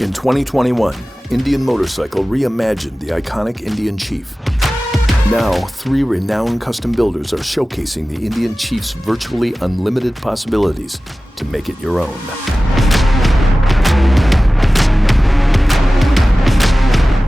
In 2021, Indian Motorcycle reimagined the iconic Indian Chief. Now, 3 renowned custom builders are showcasing the Indian Chief's virtually unlimited possibilities to make it your own.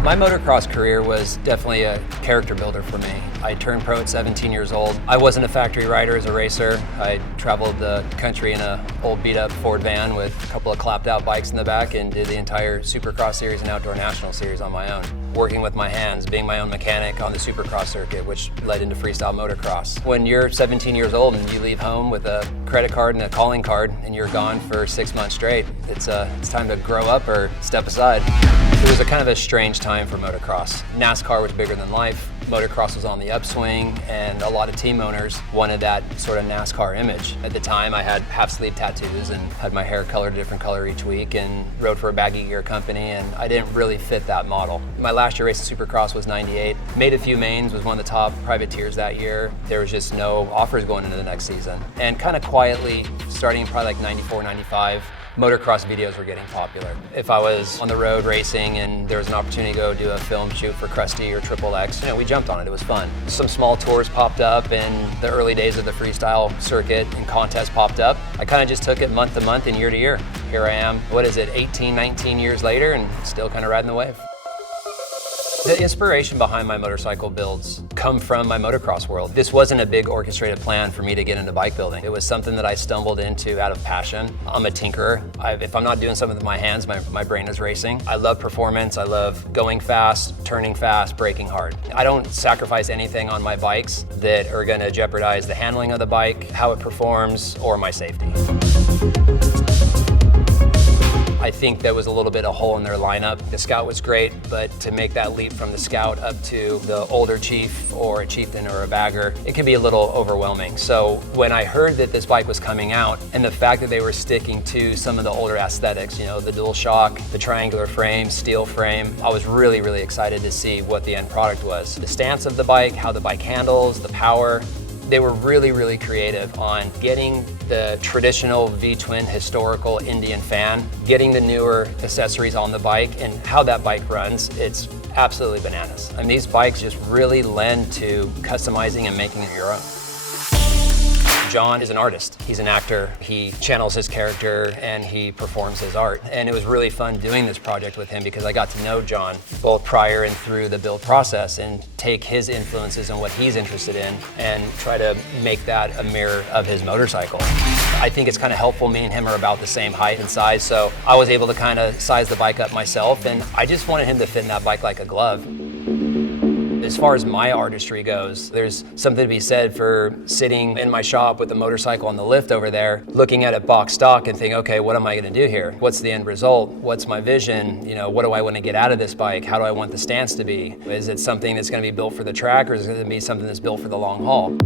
My motocross career was definitely a character builder for me. I turned pro at 17 years old. I wasn't a factory rider as a racer. I traveled the country in an old beat-up Ford van with a couple of clapped-out bikes in the back and did the entire Supercross series and Outdoor National series on my own. Working with my hands, being my own mechanic on the Supercross circuit, which led into freestyle motocross. When you're 17 years old and you leave home with a credit card and a calling card and you're gone for 6 months straight, it's time to grow up or step aside. It was a kind of a strange time for motocross. NASCAR was bigger than life. Motocross was on the upswing, and a lot of team owners wanted that sort of NASCAR image. At the time, I had half-sleeve tattoos and had my hair colored a different color each week and rode for a baggy gear company, and I didn't really fit that model. My last year racing Supercross was '98. Made a few mains, was one of the top privateers that year. There was just no offers going into the next season. And kind of quietly, starting probably like '94, '95, motocross videos were getting popular. If I was on the road racing and there was an opportunity to go do a film shoot for Krusty or Triple X, we jumped on it, it was fun. Some small tours popped up and the early days of the freestyle circuit and contests popped up. I kind of just took it month to month and year to year. Here I am, 18, 19 years later and still kind of riding the wave. The inspiration behind my motorcycle builds come from my motocross world. This wasn't a big orchestrated plan for me to get into bike building. It was something that I stumbled into out of passion. I'm a tinkerer. If I'm not doing something with my hands, my brain is racing. I love performance. I love going fast, turning fast, braking hard. I don't sacrifice anything on my bikes that are going to jeopardize the handling of the bike, how it performs, or my safety. I think there was a little bit of hole in their lineup. The Scout was great, but to make that leap from the Scout up to the older Chief or a Chieftain or a Bagger, it can be a little overwhelming. So when I heard that this bike was coming out and the fact that they were sticking to some of the older aesthetics, the dual shock, the triangular frame, steel frame, I was really, really excited to see what the end product was. The stance of the bike, how the bike handles, the power. They were really, really creative on getting the traditional V-twin historical Indian fan, getting the newer accessories on the bike and how that bike runs. It's absolutely bananas. I mean, these bikes just really lend to customizing and making it your own. Jon is an artist. He's an actor. He channels his character and he performs his art. And it was really fun doing this project with him because I got to know Jon both prior and through the build process and take his influences and what he's interested in and try to make that a mirror of his motorcycle. I think it's kind of helpful. Me and him are about the same height and size, so I was able to kind of size the bike up myself, and I just wanted him to fit in that bike like a glove. As far as my artistry goes, there's something to be said for sitting in my shop with the motorcycle on the lift over there, looking at it box stock and thinking, okay, what am I gonna do here? What's the end result? What's my vision? What do I wanna get out of this bike? How do I want the stance to be? Is it something that's gonna be built for the track, or is it gonna be something that's built for the long haul?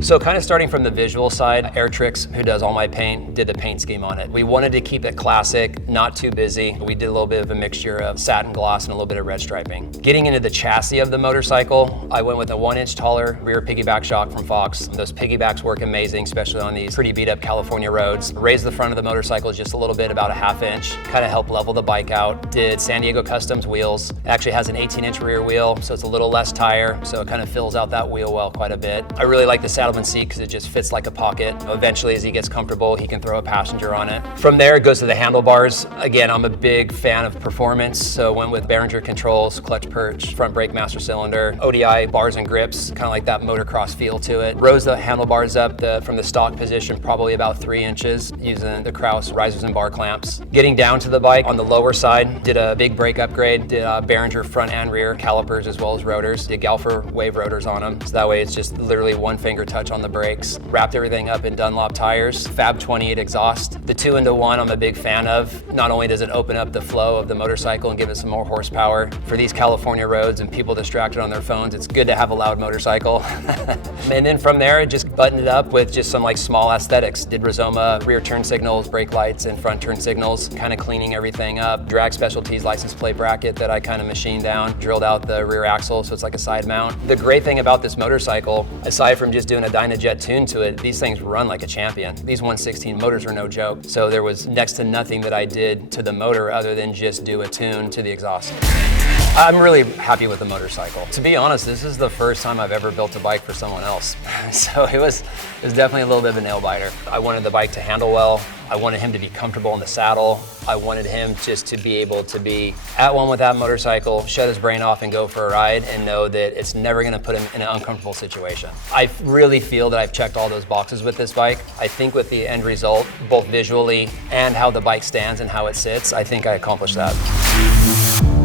So kind of starting from the visual side, Airtrix, who does all my paint, did the paint scheme on it. We wanted to keep it classic, not too busy. We did a little bit of a mixture of satin gloss and a little bit of red striping. Getting into the chassis of the motorcycle, I went with a 1-inch taller rear piggyback shock from Fox. Those piggybacks work amazing, especially on these pretty beat up California roads. Raised the front of the motorcycle just a little bit, about a 1/2 inch, kind of helped level the bike out. Did San Diego Customs wheels. It actually has an 18-inch rear wheel, so it's a little less tire, so it kind of fills out that wheel well quite a bit. I really like the Saddleman seat because it just fits like a pocket. Eventually, as he gets comfortable, he can throw a passenger on it. From there, it goes to the handlebars. Again, I'm a big fan of performance, so went with Behringer controls, clutch perch, front brake master cylinder, ODI bars and grips, kind of like that motocross feel to it. Rose the handlebars up from the stock position probably about 3 inches using the Kraus risers and bar clamps. Getting down to the bike on the lower side, did a big brake upgrade, did Behringer front and rear calipers as well as rotors, did Galfer wave rotors on them, so that way it's just literally one finger touch on the brakes. Wrapped everything up in Dunlop tires, Fab 28 exhaust. The 2-into-1 I'm a big fan of. Not only does it open up the flow of the motorcycle and give it some more horsepower, for these California roads and people distracted on their phones, it's good to have a loud motorcycle. And then from there, it just buttoned it up with just some small aesthetics. Did Rizoma rear turn signals, brake lights, and front turn signals, kind of cleaning everything up. Drag Specialties license plate bracket that I kind of machined down, drilled out the rear axle so it's like a side mount. The great thing about this motorcycle, aside from just doing a Dynajet tune to it, these things run like a champion. These 116 motors are no joke. So there was next to nothing that I did to the motor other than just do a tune to the exhaust. I'm really happy with the motorcycle. To be honest, this is the first time I've ever built a bike for someone else. So it was definitely a little bit of a nail biter. I wanted the bike to handle well. I wanted him to be comfortable in the saddle. I wanted him just to be able to be at one with that motorcycle, shut his brain off and go for a ride and know that it's never gonna put him in an uncomfortable situation. I really feel that I've checked all those boxes with this bike. I think with the end result, both visually and how the bike stands and how it sits, I think I accomplished that.